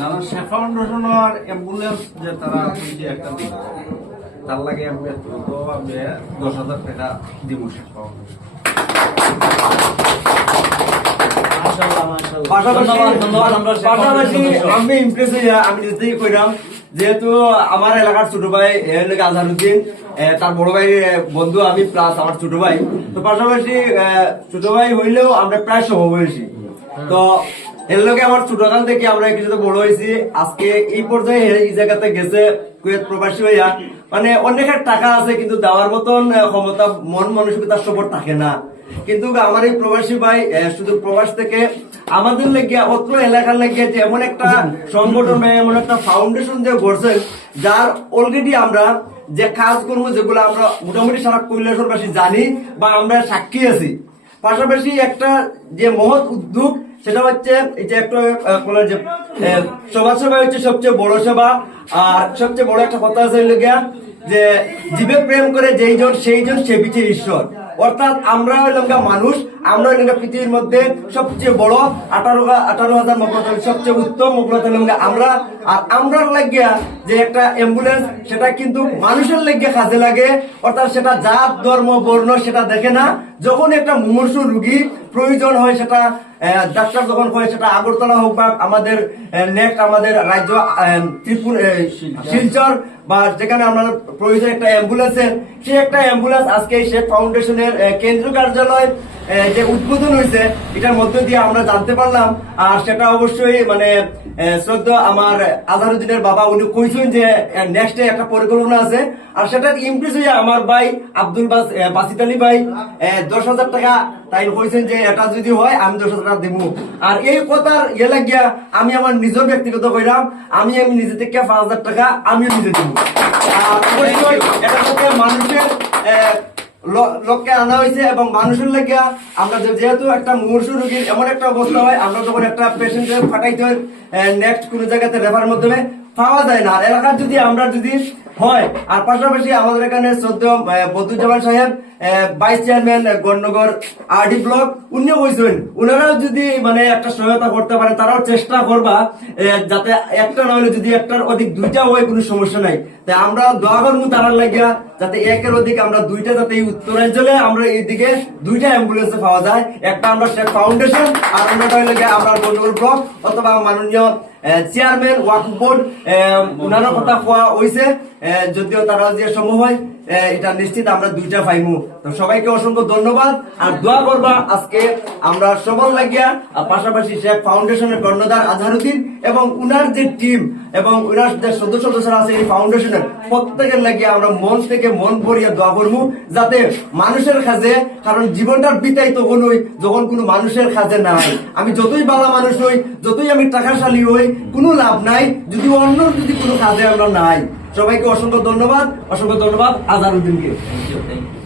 নানা শেখ ফাউন্ডেশনের অ্যাম্বুলেন্স যে তারা একটা দিব তার লাগে আমি দ্রুত আমি দশ হাজার টাকা দিব ফাউন্ডেশন। আমি ইমপ্রেস হইয়া আমি নিজেই কইরাম যেহেতু আমার এলাকার ছোট ভাই এর লোক আজহারুদ্দিন তার বড় ভাই বন্ধু আমি প্লাস আমার ছোট ভাই। তো পাশাপাশি ছোট ভাই হইলেও আমরা প্রায় সমবয়সী তো এর লোকে আমার ছোটকাল থেকে আমরা কিছুতে বড় হয়েছি। আজকে এই পর্যায়ে এই জায়গাতে গেছে কুয়েত প্রবাসী হইয়া মানে অনেকের টাকা আছে কিন্তু দেওয়ার মতন ক্ষমতা মন মানসিকতা সবর থাকে না। কিন্তু আমার এই প্রবাসী ভাই শুধু প্রবাস থেকে আমাদের লেগে অত্র এলাকার লেগে যে এমন একটা সংগঠন বা এমন একটা ফাউন্ডেশন যে গড়ছেন যার অলরেডি আমরা যে কাজকর্ম যেগুলো আমরা মোটামুটি সারা কৈলাসরবাসী জানি বা আমরা সাক্ষী আছি। পাশাপাশি একটা যে মহৎ উদ্যোগ, সেটা হচ্ছে এই যে একটা সমাজসেবা হচ্ছে সবচেয়ে বড় সভা আর সবচেয়ে বড় একটা কথা আছে যে জীবে প্রেম করে যেই জন, সেই জন সে পিছিয়ে ঈশ্বর। অর্থাৎ আমরা হইলাম মানুষ, আমরা হইলাম পৃথিবীর মধ্যে সবচেয়ে বড় আঠারো আঠারো হাজার মকলতা সবচেয়ে উত্তম মকলতা আমরা। আর আমরার লাগিয়া যে একটা অ্যাম্বুলেন্স সেটা কিন্তু মানুষের লাগিয়ে কাজে লাগে। অর্থাৎ সেটা জাত, ধর্ম, বর্ণ, সেটা দেখে না। যখন একটা মুমূর্ষ রুগী প্রয়োজন হয় সেটা ডাক্তার যখন হয় সেটা আগরতলা হোক বা আমাদের নেক্সট আমাদের রাজ্য ত্রিপুর শিলচর বা যেখানে আমরা প্রয়োজন একটা অ্যাম্বুলেন্সের সেই একটা অ্যাম্বুলেন্স আজকে শেখ ফাউন্ডেশনের কেন্দ্রীয় কার্যালয় যে উদ্বোধন হয়েছে, এটার মধ্য দিয়ে আমরা জানতে পারলাম। আর সেটা অবশ্যই মানে শ্রদ্ধা আমার আজহারুদ্দিনের বাবা, উনি কইছেন যে নেক্সট একটা পরিকল্পনা আছে। আর সেটা ইমপ্রেস হয়ে আমার ভাই আব্দুল বাস বাসিত আলী ভাই দশ হাজার টাকা, তাই কইছেন যে, এটা যদি হয়, আমি দশ হাজার টাকা দিব আর এই কথার ইয়ে লাগিয়া আমি আমার নিজের ব্যক্তিগত কইলাম আমি আমি নিজে থেকে পাঁচ হাজার টাকা আমি নিজে দিব মানুষের লোককে আনা হয়েছে এবং মানুষের লেগে আমরা যেহেতু একটা মুহূর্ত রোগীর এমন একটা অবস্থা হয়, আমরা যখন একটা পেশেন্টের ফাটাইতে হয় নেক্সট কোনো জায়গাতে রেফার মাধ্যমে পাওয়া যায় না। আর এলাকার যদি আমরা যদি হয়, আর পাশাপাশি আমাদের এখানে শ্রদ্ধ বদুজ্জামান সাহেব vice chairman Gananagar RD block, উনিও বলছেন ওনারাও যদি মানে একটা সহায়তা করতে পারে, তারাও চেষ্টা করবা যাতে একটা না হলে যদি একটার অধিক দুইটা হয়, কোনো সমস্যা নাই। তাই আমরা দোয়া করব তারার লাগিয়া যাতে একের অধিক আমরা দুইটা যাতে এই উত্তরাঞ্চলে আমরা এইদিকে দুইটা অ্যাম্বুলেন্স পাওয়া যায়। একটা আমরা শেখ ফাউন্ডেশন আর অন্যটা হইলে আমরা গন্ডগোল ব্লক অথবা মাননীয় চেয়ারম্যান ওয়াকফ বোর্ড ওনারও কথা কোয়া হয়েছে যদিও তারা যে সম্ভব হয় এটা নিশ্চিত আমরা দুইটা পাইমু। তো সবাইকে অসংখ্য ধন্যবাদ আর দোয়া করবা আজকে আমরা সবল লাগিয়া পাশাপাশি শেখ ফাউন্ডেশনের কর্ণধার আজহারুদ্দিন এবং উনার যে টিম এবং উনার যে সদস্য সদস্যরা আছে এই ফাউন্ডেশনের প্রত্যেকের লাগিয়ে আমরা মন থেকে মন ভরিয়া দোয়া করব যাতে মানুষের কাজে, কারণ জীবনটার বিতাই তখন হই যখন কোনো মানুষের কাজে না হয় আমি যতই বালা মানুষ হই, যতই আমি টাকাশালী হই, কোনো লাভ নাই। যদি অন্য যদি কোনো কাজে আমরা নাই সবাইকে অসংখ্য ধন্যবাদ অসংখ্য ধন্যবাদ আজহারুদ্দিনকে থ্যাংক ইউ থ্যাংক you.